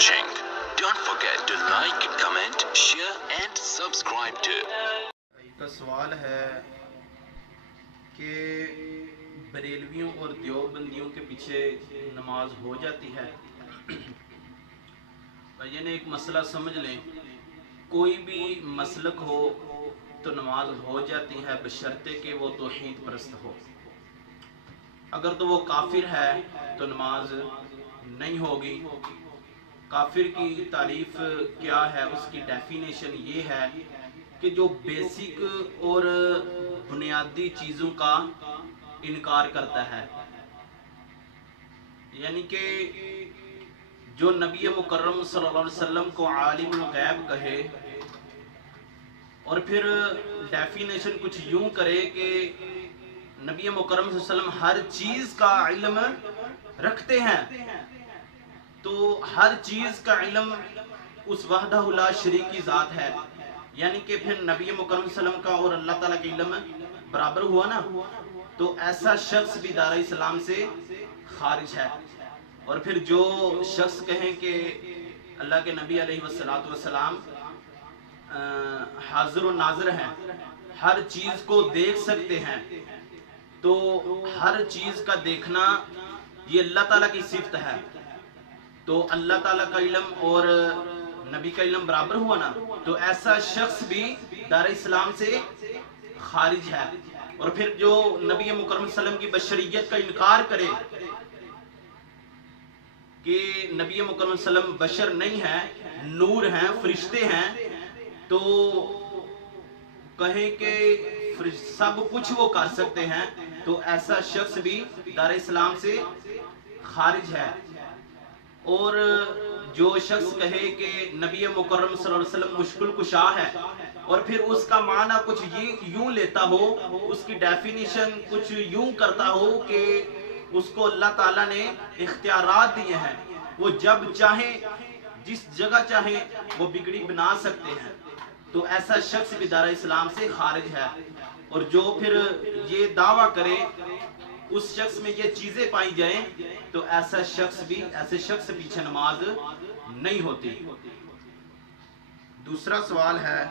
watching. Don't forget to like, comment, share and subscribe to. کا سوال ہے کہ بریلویوں اور دیوبندیوں کے پیچھے نماز ہو جاتی ہے. یعنی ایک مسئلہ سمجھ لیں, کوئی بھی مسلک ہو تو نماز ہو جاتی ہے بشرطے کہ وہ توحید پرست ہو. اگر تو وہ کافر ہے تو نماز نہیں ہوگی. کافر کی تعریف کیا ہے, اس کی ڈیفینیشن یہ ہے کہ جو بیسک اور بنیادی چیزوں کا انکار کرتا ہے. یعنی کہ جو نبی مکرم صلی اللہ علیہ وسلم کو عالم الغیب کہے اور پھر ڈیفینیشن کچھ یوں کرے کہ نبی مکرم صلی اللہ علیہ وسلم ہر چیز کا علم رکھتے ہیں, تو ہر چیز کا علم اس وحدہ لا شریک کی ذات ہے. یعنی کہ پھر نبی مکرم صلی اللہ علیہ وسلم کا اور اللہ تعالیٰ کے علم برابر ہوا نا, تو ایسا شخص بھی دار اسلام سے خارج ہے. اور پھر جو شخص کہیں کہ اللہ کے نبی علیہ والسلام حاضر و ناظر ہیں, ہر چیز کو دیکھ سکتے ہیں, تو ہر چیز کا دیکھنا یہ اللہ تعالیٰ کی صفت ہے, تو اللہ تعالیٰ کا علم اور نبی کا علم برابر ہوا نا, تو ایسا شخص بھی دار اسلام سے خارج ہے. اور پھر جو نبی مکرم صلی اللہ علیہ وسلم کی بشریت کا انکار کرے کہ نبی مکرم صلی اللہ علیہ وسلم بشر نہیں ہے, نور ہیں, فرشتے ہیں, تو کہیں کہ سب کچھ وہ کر سکتے ہیں, تو ایسا شخص بھی دار اسلام سے خارج ہے. اور جو شخص کہے کہ نبی مکرم صلی اللہ علیہ وسلم مشکل کشا ہے اور پھر اس کا معنی کچھ یوں لیتا ہو, اس کی ڈیفینیشن کچھ یوں کرتا ہو کہ اس کو اللہ تعالیٰ نے اختیارات دیے ہیں, وہ جب چاہیں جس جگہ چاہیں وہ بگڑی بنا سکتے ہیں, تو ایسا شخص بھی دار اسلام سے خارج ہے. اور جو پھر یہ دعویٰ کرے اس شخص میں یہ چیزیں پائی جائیں, تو ایسا شخص بھی ایسے شخص سے پیچھے نماز نہیں ہوتی. دوسرا سوال ہے